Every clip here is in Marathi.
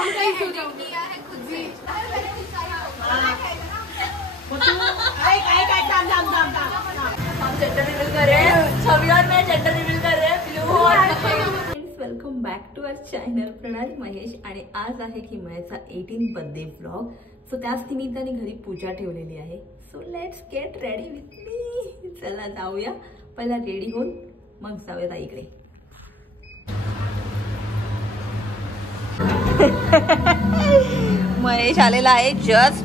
Welcome back to our channel Pranal Mahesh आणि आज आहे किमयाचा 18th बर्थडे व्लॉग. सो त्याच निमित्ताने घरी पूजा ठेवलेली आहे. So let's get ready with me. चला जाऊया, पहिला रेडी होऊन मग जाऊया ताईकडे. महेश आलेला आहे जस्ट.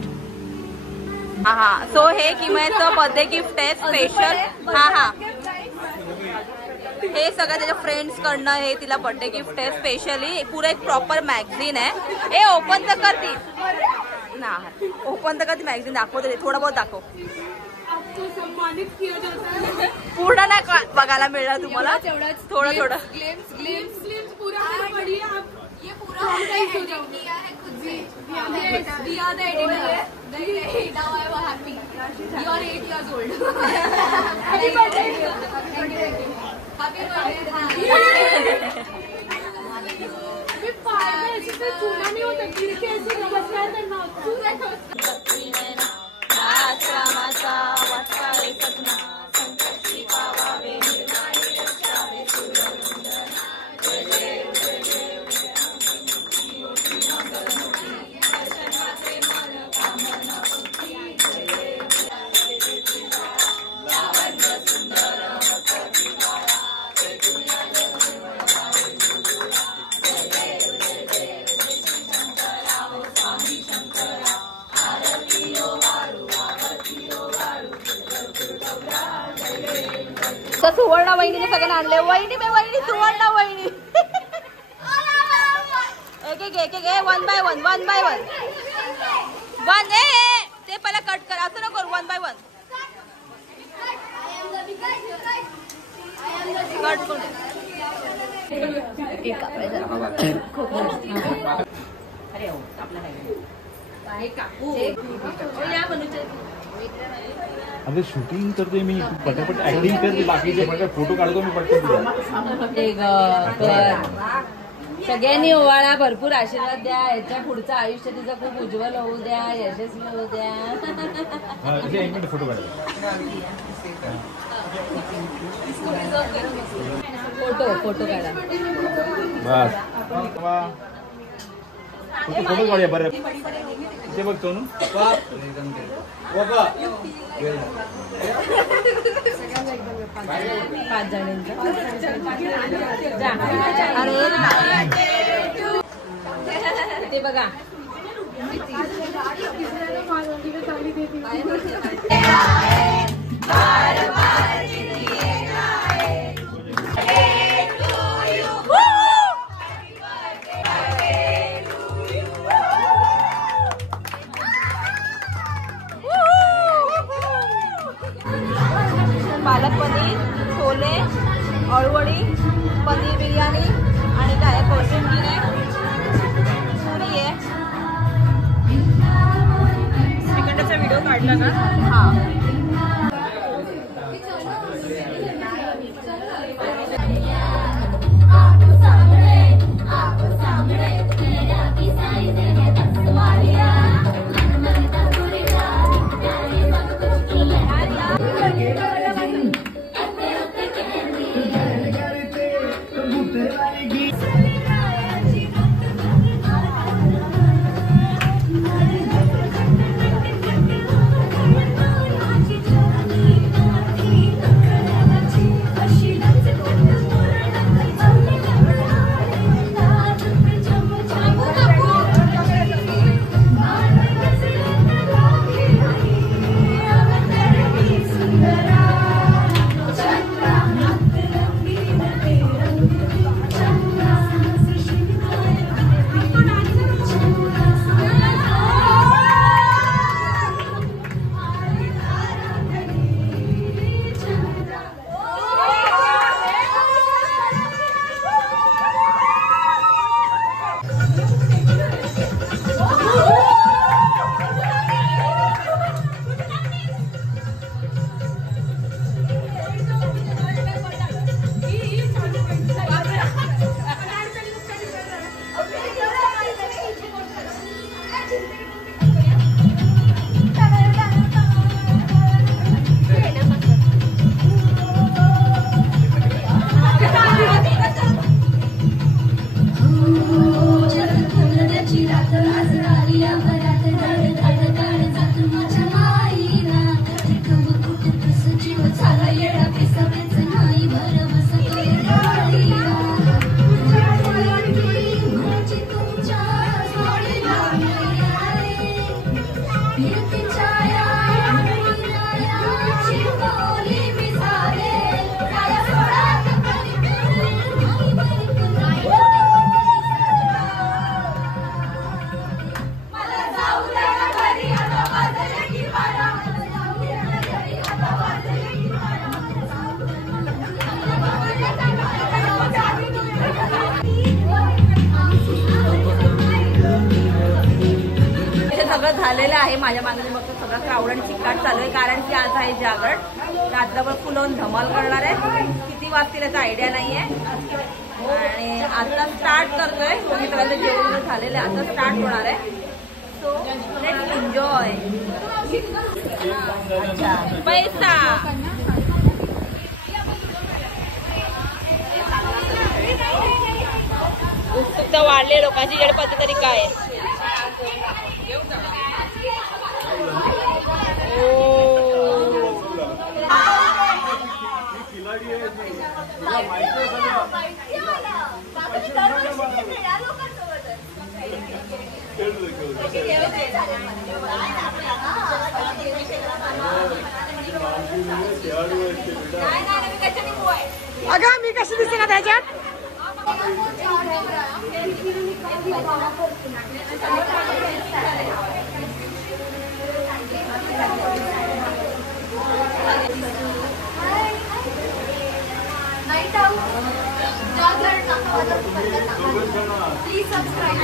हा सो हे किमयाचं बर्थडे गिफ्ट आहे स्पेशल. हा हे सगळं त्याच्या फ्रेंड्स कडनं हे तिला बर्थडे गिफ्ट आहे स्पेशली. पुरा एक प्रॉपर मॅगझिन आहे. ए ओपन तर करती ना, ओपन तर करती मॅगझिन. दाखवते थोडं बहुत दाखव. पूर्ण नाही बघायला मिळणार तुम्हाला, थोडं थोडं. सुवर्ण वहिनीने सगळ्यांना आणले. वहिनी सुवर्ण वहिनी. एक वन बाय वन ते पहिला कट कर. असं नको करू. 1 by 1 कट करू. अरे शूटिंग करतोय मी, पटापट ऍक्टिंग करते, बाकीचे पटापट फोटो काढतो मी पटकन. सगळ्यांनी ओवाळा, भरपूर आशीर्वाद द्या. याच्या पुढचं आयुष्य तिचं खूप उज्ज्वल होऊ द्या, यशस्वी होऊ द्या. एक मिनिट फोटो काढतो. फोटो काढा बस. फोटो काढूया बरं. ते बघ सोनू. 5 जणांचा. ते बघा पालक पनीर, छोले, अळवडी, पनीर बिर्याणी आणि काय कोशिंबीर आहे. श्रीखंडाचा व्हिडिओ काढला का? हा सगळं झालेलं आहे. माझ्या मागे बघतो सगळं क्राऊड आणि चिकाट चालू आहे, कारण की आज आहे जागरण. रात्रभर फुलवून धमाल करणार आहे. किती वाजतील याचा आयडिया नाहीये. आणि आता स्टार्ट करतोय. सगळ्यांचं जेवण झालेलं आहे, आता स्टार्ट होणार आहे. So let's enjoy. पैसा उत्सुकता वाढले लोकांची. जडपती तरी काय अगं मी कशी दिसते ना त्याच्यात. Please subscribe.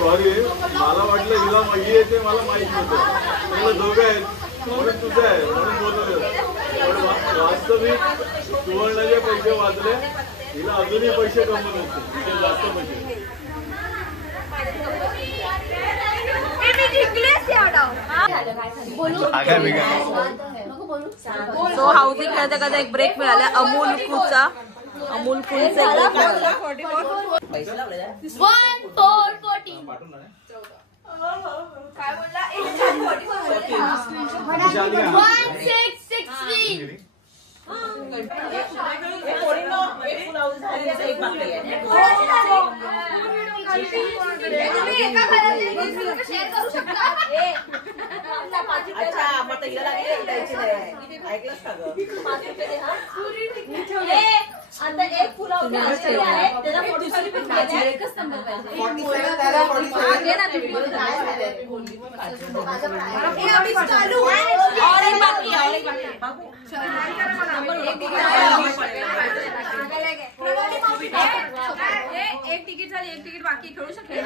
सॉरी, मला वाटलं हिला मगी येते, मला माहित नव्हतं. मला दोघं आहेत म्हणून तुझं आहे म्हणून बोलवलं. पण वास्तविक सुवर्णाचे पैसे वाचले. हिला अजूनही पैसे कमवत असते जास्त पैसे. सो हाऊसिंग खेळता करता एक ब्रेक मिळाला अमूल कूचा. अमूल कूचा 1440. काय बोलला 1663. आता एक पुलाव आहे त्याला 45 रुपये एकच नंबर एक तिकीट झाली, एक तिकीट बाकी खेळू शकते.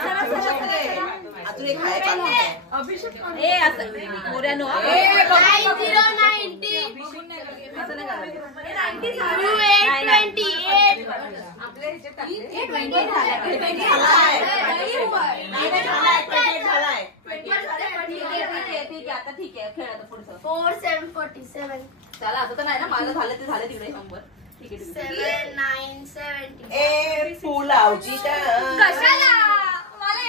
आता ठीक आहे खेळायचं पुढचं 4747. चला आता तर नाही ना, माझं झालं ते झालं तिकडे 100. 7970. फुलावची कशाला मला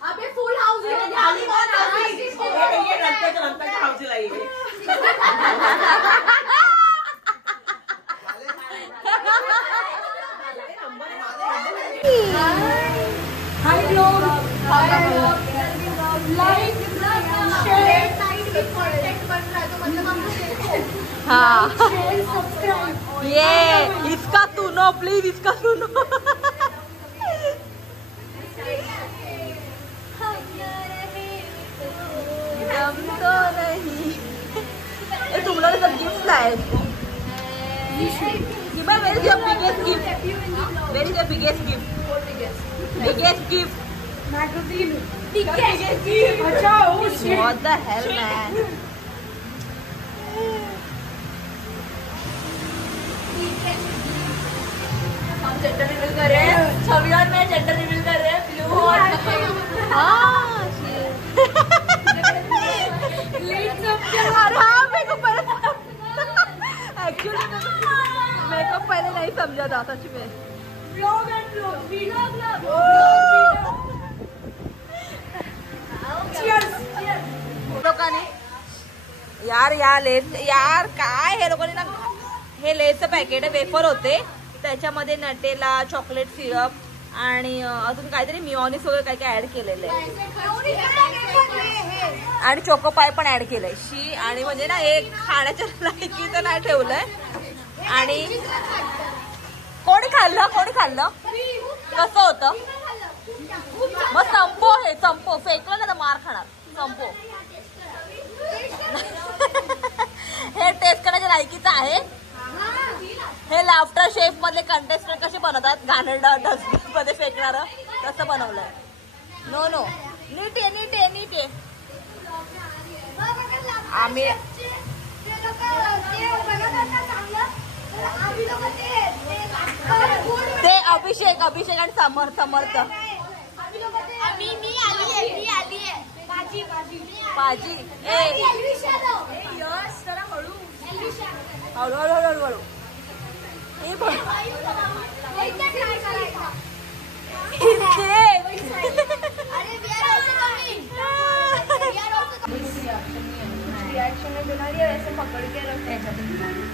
अबे फुल हाऊस हाँ ये इसका सुनो प्लीज, इसका सुनो. तुम लोग सब गिफ्ट लाए. Where is your biggest gift? Where is your biggest gift? Biggest gift. Biggest gift. What the hell, man? हम जेंडर रिवील कर रहे हैं. छवि और मैं जेंडर रिवील कर रहे हैं. ब्लू और अरे हाँ मेरे को पहले एक्चुअली मेरे को पहले नहीं समझा था सच में। लोकांनी यार यार काय हे लोकांनी ना हे लेसचं पॅकेट वेफर होते त्याच्यामध्ये नटेला चॉकलेट सिरप आणि अजून काहीतरी मिओनिस वगैरे काय काय ऍड केलेलं आहे आणि चोकोपाय पण ऍड केलंय शी आणि म्हणजे ना हे खाण्याच्या लायकीचं नाही ठेवलंय आणि कोणी खाल्लं कसं होतं मग संपो फेकलं ना तर मार खाणार संपो हे टेस्ट करण्याच्या लायकीचं आहे हे लाफ्टर शेफ मधले कंटेस्टंट कसे बनवतात घाणेरडं डस्टबिन मध्ये फेकणार तसं बनवलंय नो नीट आहे आम्ही ते अभिषेक आणि समर्थ भाजी हळू रिएक्शन में बिना लिए वैसे पकड़ के रखते हैं